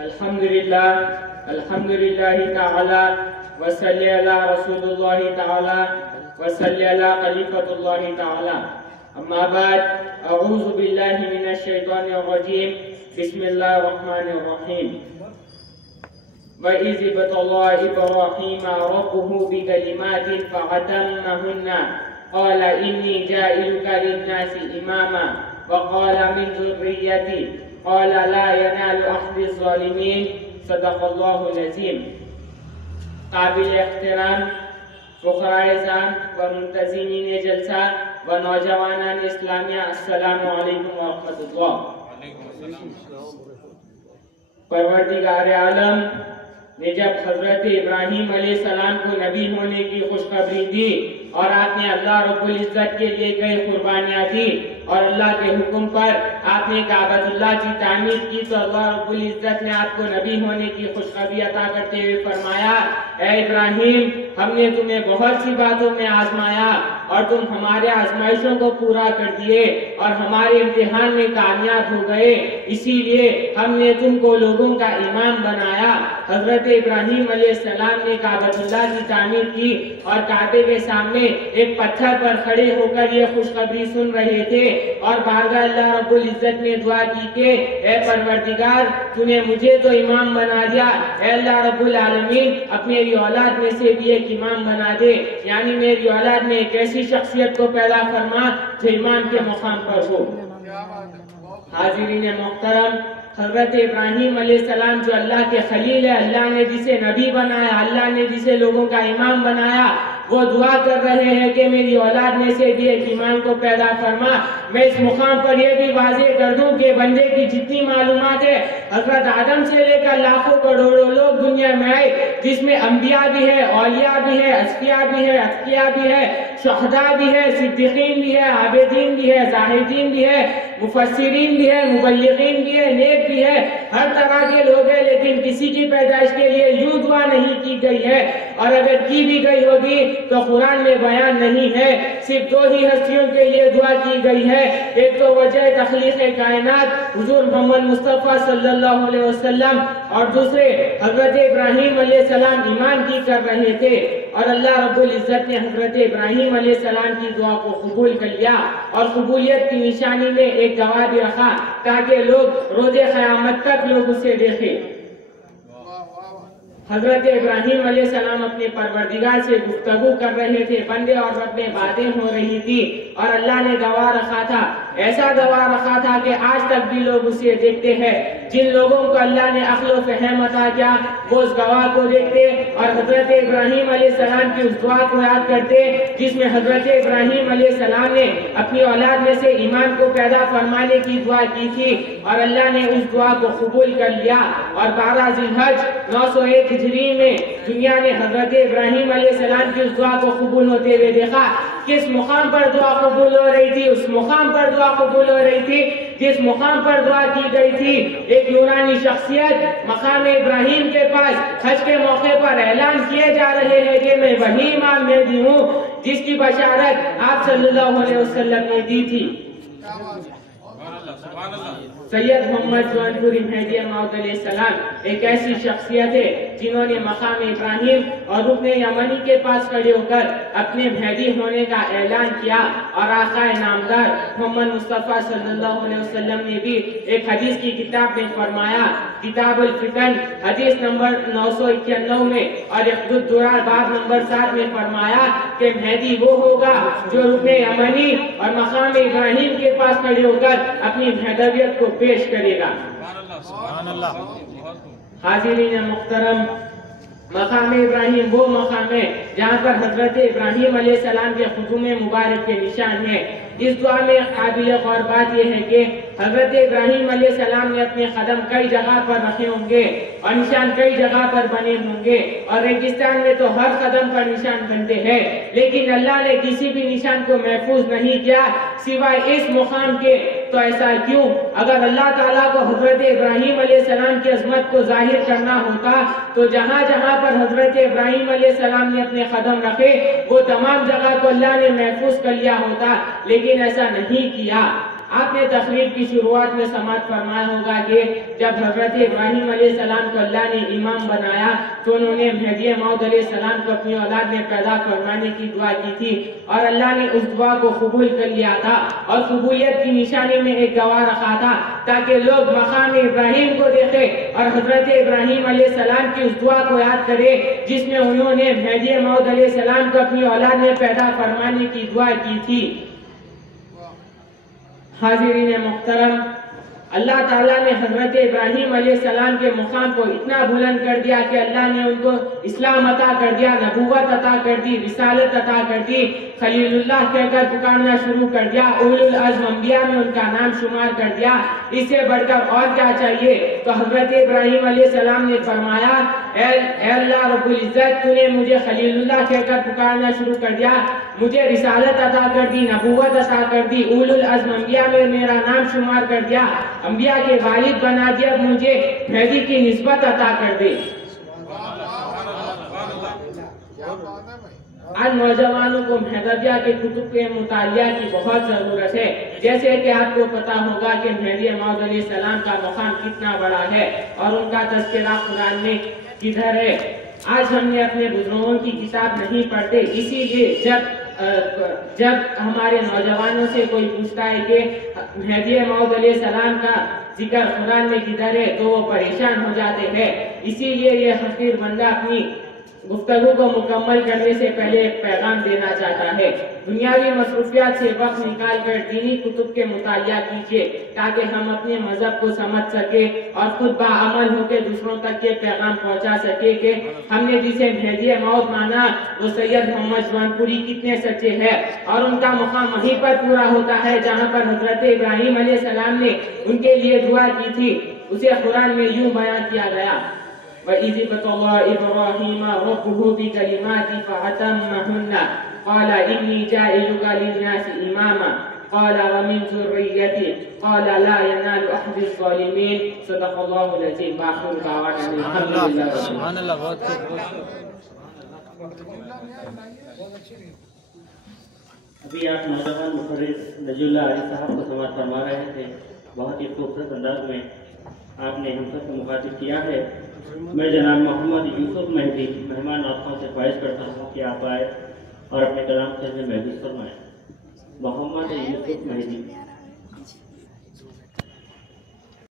Alhamdulillahi ta'ala wa salli ala Rasulullahi ta'ala wa salli ala Khalifatullahi ta'ala. Amma ba'd, a'udhu billahi minash shaitanir rajim. Bismillahir rahmanir rahim. Wa idh ibtala Ibrahima rabbuhu bi kalimatin fa'atammahunna qala inni ja'iluka lin-nasi imama wa qala min dhurriyyati qala la yanalu ahdi az-zalimin. صدقاللہ العظیم. قابل احترام فقرائے و منتظمین جلسہ و نوجوانان اسلامیہ، السلام علیکم ورحمۃ اللہ. پروردگار عالم نے جب حضرت ابراہیم علیہ السلام کو نبی ہونے کی خوشخبری دی اور آپ نے اللہ رب العزت کے لیے کئی قربانیاں دی اور اللہ کے حکم پر آپ نے کعبۃ اللہ کی تعمیر کی، تو اللہ رب العزت نے آپ کو نبی ہونے کی خوشخبری عطا کرتے ہوئے فرمایا، اے ابراہیم، ہم نے تمہیں بہت سی باتوں میں آزمایا اور تم ہمارے آزمائشوں کو پورا کر دیے اور ہمارے امتحان میں کامیاب ہو گئے، اسی لیے ہم نے تم کو لوگوں کا امام بنایا. حضرت ابراہیم علیہ السلام نے کعبۃ اللہ کی تعمیر کی اور کعبے کے سامنے ایک پتھر پر کھڑے ہو کر یہ خوشخبری سن رہے تھے اور بارگاہ اللہ رب العزت میں دعا کی کہ اے پروردگار، تو نے مجھے تو امام بنا دیا، اے اللہ رب العالمین اب میری اولاد میں سے بھی ایک امام بنا دے، یعنی میری اولاد میں ایک ایسی شخصیت کو پیدا فرما جو امام کے مقام پر ہو. حاضرین محترم، حضرت ابراہیم علیہ السلام جو اللہ کے خلیل ہے، اللہ نے جسے نبی بنایا، اللہ نے جسے لوگوں کا امام بنایا، وہ دعا کر رہے ہیں کہ میری اولاد میں سے بھی ایک امام کو پیدا فرما. میں اس مقام پر یہ بھی واضح کر دوں کہ بندے کی جتنی معلومات ہے، حضرت آدم سے لے کر لاکھوں کروڑوں لوگ دنیا میں آئے، جس میں انبیاء بھی ہے، اولیاء بھی ہے، اصفیاء بھی ہے، اتقیاء بھی ہے، شہداء بھی ہے، صدیقین بھی ہے، عابدین بھی ہے، زاہدین بھی ہے، مفسرین بھی ہے، مبلغین بھی ہے، نیک بھی ہے، ہر طرح کے لوگ ہیں، لیکن کسی کی پیدائش کے لیے یوں دعا نہیں کی گئی ہے، اور اگر کی بھی گئی ہوگی تو قرآن میں بیان نہیں ہے. صرف دو ہی ہستیوں کے لیے دعا کی گئی ہے، ایک تو وجہ تخلیق کائنات حضور محمد مصطفیٰ صلی اللہ علیہ وسلم، اور دوسرے حضرت ابراہیم علیہ السلام ایمان کی کر رہے تھے اور اللہ رب العزت نے حضرت ابراہیم علیہ السلام کی دعا کو قبول کر لیا اور قبولیت کی نشانی میں ایک گواہ بھی رکھا تاکہ لوگ روز قیامت تک لوگ اسے دیکھیں. حضرت ابراہیم علیہ السلام اپنے پروردگار سے گفتگو کر رہے تھے، بندے اور رب میں باتیں ہو رہی تھی اور اللہ نے گواہ رکھا تھا، ایسا گواہ رکھا تھا کہ آج تک بھی لوگ اسے دیکھتے ہیں. جن لوگوں کو اللہ نے عقل و فہم عطا کیا وہ اس گواہ کو دیکھتے اور حضرت ابراہیم علیہ السلام کی اس دعا کو یاد کرتے جس میں حضرت ابراہیم علیہ السلام نے اپنی اولاد میں سے ایمان کو پیدا فرمانے کی دعا کی تھی اور اللہ نے اس دعا کو قبول کر لیا. اور 12 ذی الحج 901 ہجری میں دنیا نے حضرت ابراہیم علیہ السلام کی اس دعا کو قبول ہوتے ہوئے دیکھا. کس مقام پر دعا قبول ہو رہی تھی؟ اس مقام پر دعا قبول ہو رہی تھی جس مقام پر دعا کی گئی تھی. ایک نورانی شخصیت مقام ابراہیم کے پاس حج کے موقع پر اعلان کیے جا رہے ہیں کہ میں وہی امام مہدی ہوں جس کی بشارت آپ صلی اللہ علیہ وسلم نے دی تھی. سید محمد جونپوری مہدی موعود علیہ السلام ایک ایسی شخصیت ہے جنہوں نے مقام ابراہیم اور رکن یمنی کے پاس کھڑے ہو کر اپنے مہدی ہونے کا اعلان کیا اور آقا نامدار محمد مصطفیٰ صلی اللہ علیہ وسلم نے بھی ایک حدیث کی کتاب میں فرمایا، کتاب الفتن حدیث نمبر 991 میں اور اقد الدرار باب نمبر 7 میں فرمایا کہ مہدی وہ ہوگا جو رکن یمنی اور مقام ابراہیم کے پاس کھڑے ہو کر اپنی مہدویت کو پیش کرے گا. حاضرین محترم، مقام ابراہیم وہ مقام ہے جہاں پر حضرت ابراہیم علیہ السلام کے قدوم مبارک کے نشان ہے. اس دعا میں قابل غور بات یہ ہے کہ حضرت ابراہیم علیہ السلام نے اپنے قدم کئی جگہ پر رکھے ہوں گے اور نشان کئی جگہ پر بنے ہوں گے، اور ریگستان میں تو ہر قدم پر نشان بنتے ہیں، لیکن اللہ نے کسی بھی نشان کو محفوظ نہیں کیا سوائے اس مقام کے. تو ایسا کیوں؟ اگر اللہ تعالیٰ کو حضرت ابراہیم علیہ السلام کی عظمت کو ظاہر کرنا ہوتا تو جہاں جہاں پر حضرت ابراہیم علیہ السلام نے اپنے قدم رکھے وہ تمام جگہ کو اللہ نے محفوظ کر لیا ہوتا، لیکن ایسا نہیں کیا. آپ نے تقریر کی شروعات میں سماعت فرمایا ہوگا کہ جب حضرت ابراہیم علیہ السلام کو اللہ نے امام بنایا تو انہوں نے مہدی موعود علیہ السلام کو اپنی اولاد میں پیدا فرمانے کی دعا کی تھی، اور اللہ نے اس دعا کو قبول کر لیا تھا اور قبولیت کی نشانی میں ایک گواہ رکھا تھا تاکہ لوگ مقام ابراہیم کو دیکھیں اور حضرت ابراہیم علیہ السلام کی اس دعا کو یاد کرے جس میں انہوں نے مہدی موعود علیہ السلام کو اپنی اولاد میں پیدا فرمانے کی دعا کی تھی۔ حاضرین محترم، اللہ تعالیٰ نے حضرت ابراہیم علیہ السلام کے مقام کو اتنا بلند کر دیا کہ اللہ نے ان کو اسلام عطا کر دیا، نبوت عطا کر دی، رسالت عطا کر دی، خلیل اللہ کہہ کر پکارنا شروع کر دیا، اولو العزم انبیاء میں ان کا نام شمار کر دیا۔ اس سے بڑھ کر اور کیا چاہیے؟ تو حضرت ابراہیم علیہ السلام نے فرمایا اے اللہ رب العزت، تو نے مجھے خلیل اللہ کہہ کر پکارنا شروع کر دیا، مجھے رسالت عطا کر دی، نبوت عطا کر دی، اولو العزم انبیاء میں میرا نام شمار کر دیا، انبیاء کے والد بنا دیا، مجھے مہدی کی نسبت عطا کر دے۔ آج نوجوانوں کو مہدویہ کے کتب کے مطالعہ کی بہت ضرورت ہے، جیسے کہ آپ کو پتا ہوگا کہ مہدی موعود علیہ السلام کا مقام کتنا بڑا ہے اور ان کا تذکرہ قرآن میں کدھر ہے۔ آج ہم نے اپنے بزرگوں کی کتاب نہیں پڑھتے، اسی لیے جب ہمارے نوجوانوں سے کوئی پوچھتا ہے کہ مہدی موعود علیہ السلام کا ذکر قرآن میں کدھر ہے تو وہ پریشان ہو جاتے ہیں۔ اسی لیے یہ حقیر بندہ اپنی گفتگو کو مکمل کرنے سے پہلے ایک پیغام دینا چاہتا ہے۔ دنیاوی مصروفیات سے وقت نکال کر دینی کتب کے مطالعہ کیجیے تاکہ ہم اپنے مذہب کو سمجھ سکے اور خود باعمل ہو کے دوسروں تک یہ پیغام پہنچا سکے کہ ہم نے جسے مہدی موعود مانا وہ سید محمد جوانپوری کتنے سچے ہیں، اور ان کا مقام وہیں پر پورا ہوتا ہے جہاں پر حضرت ابراہیم علیہ السلام نے ان کے لیے دعا کی تھی۔ اسے قرآن میں یوں بیان کیا گیا، وَإِذِ ابْتَلَىٰ إِبْرَاهِيمَ رَبُّهُ بِكَلِمَاتٍ فَأَتَمَّهُنَّ قَالَ إِنِّي جَاعِلُكَ لِلنَّاسِ إِمَامًا قَالَ وَمِن ذُرِّيَّتِي قَالَ لَا يَنَالُ عَهْدِ الظَّالِمِينَ صدق اللہ العظیم۔ وآخر دعوانا ان الحمدللہ۔ سبحان اللہ، بہت ابھی آپ نوجوان مفرد نجی اللہ علی صاحب کو سماعت فرما رہے تھے، بہت ہی خوبصورت انداز میں آپ نے ہم سب کو مخاطب کیا ہے۔ میں جناب محمد یوسف مہدی مہمان آپوں سے خواہش کرتا ہوں کہ آپ آئے اور اپنے کلام سے ہمیں محدود فرمائیں۔ محمد یوسف مہدی۔